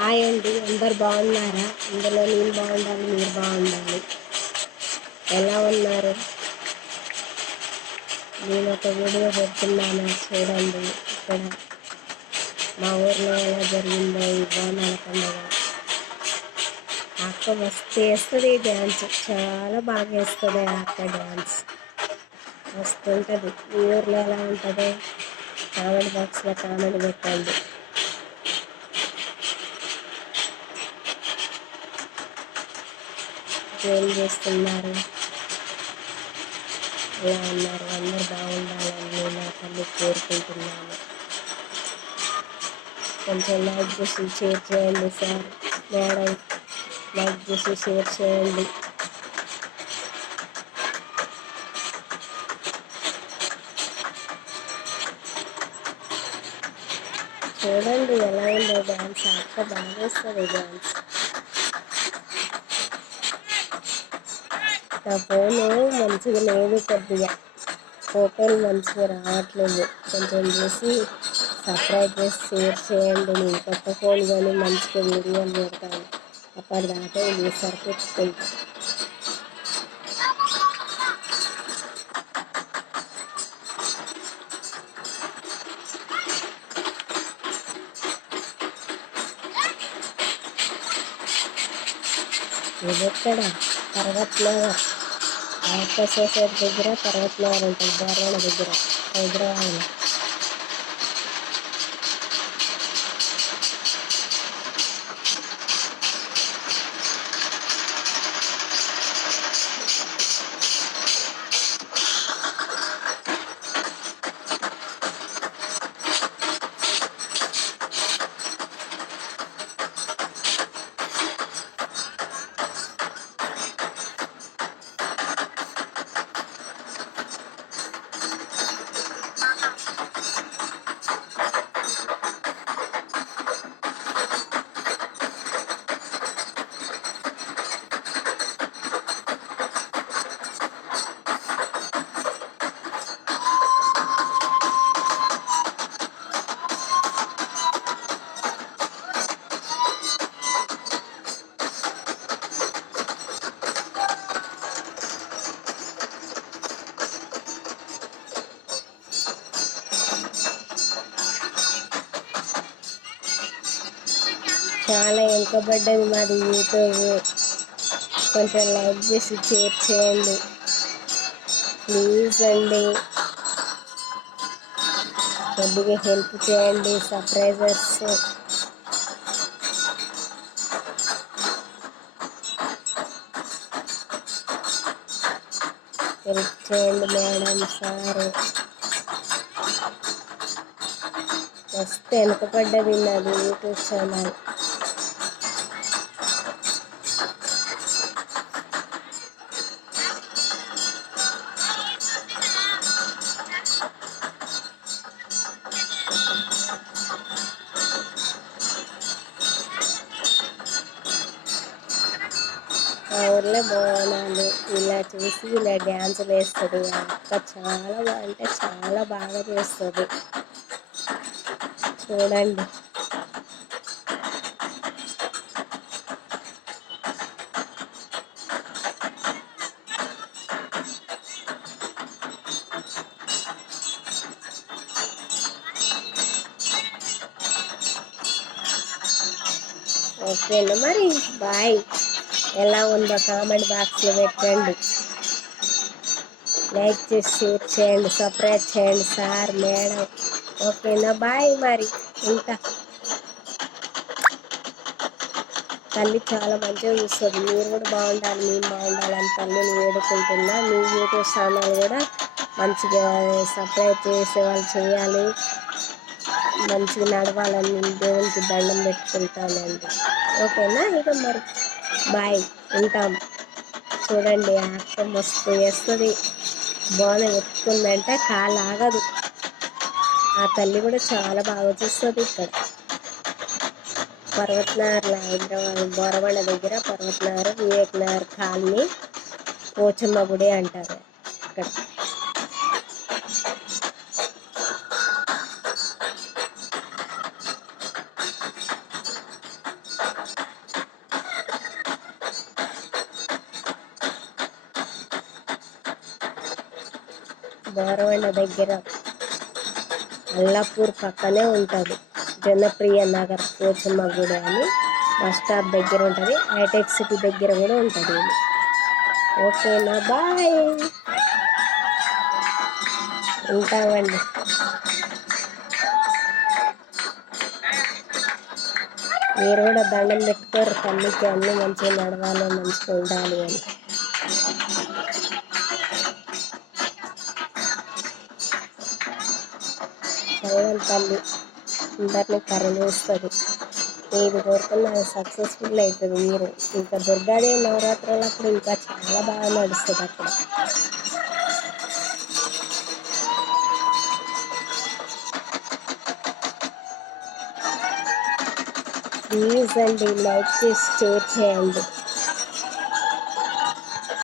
Hi అండి, అందరు బాగున్నారా? అందులో నేను బాగుండాలి, మీరు బాగుండాలి. ఎలా ఉన్నారు? నేను ఒక వీడియో పెడుతున్నాను, చూడండి. ఇక్కడ మా ఊర్లో ఎలా జరిగిందో ఈ బోనాల పండుగ. అక్క మస్తు వేస్తుంది డ్యాన్స్, చాలా బాగా వేస్తుంది అక్క డ్యాన్స్. మస్తు ఉంటుంది. ఈ ఊర్లో ఎలా ఉంటుందో కామెంట్ బాక్స్లో కామెంట్ పెట్టండి. ఏం చేస్తున్నారు, ఎలా ఉన్నారు? అందరు బాగుండాలని నేను నా తల్లి కోరుకుంటున్నాను. కొంచెం లైక్ చేసి షేర్ చేయండి సార్, మేడం. లైక్ చేసి షేర్ చేయండి. చూడండి ఎలా ఉందో డ్యాన్స్. అక్క బాగా వేస్తుంది డ్యాన్స్. నా ఫోను మంచిగా లేదు, కొద్దిగా ఫోటోలు మంచిగా రావట్లేదు. కొంచెం చూసి సబ్స్క్రైబ్ చేసి షేర్ చేయండి. నేను కొత్త ఫోన్ కానీ మంచిగా వీడియోలు పెడతాను. అప్పటిదాకా ఇది సరిపెట్టుకుంటా. ఇది ఎక్కడ? పర్వతనగర్, ఆర్క సొసైటీ దగ్గర పర్వతనగర్ ఉంటుంది, ధారవాడ దగ్గర, హైదరాబాద్లో. చాలా వెనుకబడ్డది మాది యూట్యూబ్. కొంచెం లైక్ చేసి షేర్ చేయండి ప్లీజ్ అండి. కొద్దిగా హెల్ప్ చేయండి సబ్స్క్రైబర్స్. హెల్ప్ చేయండి మేడం, సార్. మస్తు వెనుకబడ్డది నాది యూట్యూబ్ ఛానల్. మా ఊర్లో బోనాలు ఇలా చూసి ఇలా డ్యాన్సులు వేస్తుంది అక్క. చాలా అంటే చాలా బాగా చేస్తుంది, చూడండి. ఓకేనా మరి, బాయ్. ఎలా ఉందో కామెంట్ బాక్స్లో పెట్టండి. లైక్ చేసి షేర్ చేయండి, సబ్స్క్రైబ్ చేయండి సార్, మేడం. ఓకేనా, బాయ్. మరి ఇంకా తల్లి చాలా మంచిగా చూస్తుంది. మీరు కూడా బాగుండాలి, మేము బాగుండాలని తల్లిని వేడుకుంటున్నా. మీ యూట్యూబ్ ఛానల్ కూడా మంచిగా సబ్స్క్రైబ్ చేసే వాళ్ళు చేయాలి, మంచిగా నడవాలని దేవునికి దండం పెట్టుకుంటానండి. ఓకేనా, ఇక మరి బాయ్, ఉంటాం. చూడండి అక్క మస్తు వేస్తుంది. బోనం ఎత్తుకుందంటే కాలు ఆగదు. ఆ తల్లి కూడా చాలా బాగా చూస్తుంది. ఇక్కడ పర్వతనగర్లో, హైదరాబాద్ బోరబండ దగ్గర పర్వతనగర్, వివేక్ నగర్ కాలనీ, పోచమ్మ గుడి అంటారు ఇక్కడ. బోరవండ దగ్గర అల్లాపూర్ పక్కనే ఉంటుంది. జనప్రియ నగర్ పోచమ్మ గుడి అని బస్ స్టాప్ దగ్గర ఉంటుంది. హైటెక్ సిటీ దగ్గర కూడా ఉంటుంది. ఓకేనా, బాయ్, ఉంటామండి. మీరు కూడా దండం పెట్టుకోరు తల్లికి, అన్నీ మంచిగా నడవాలి, మంచిగా ఉండాలి అని. చదవాలి తల్లి అందరినీ కరుణిస్తుంది. ఏది కోరుకున్నా అది సక్సెస్ఫుల్ అవుతుంది. మీరు ఇంకా దుర్గాదేవి నవరాత్రులప్పుడు ఇంకా చాలా బాగా నడుస్తుంది అక్కడ. ప్లీజ్ అండి, లైక్ చేసి షేర్ చేయండి.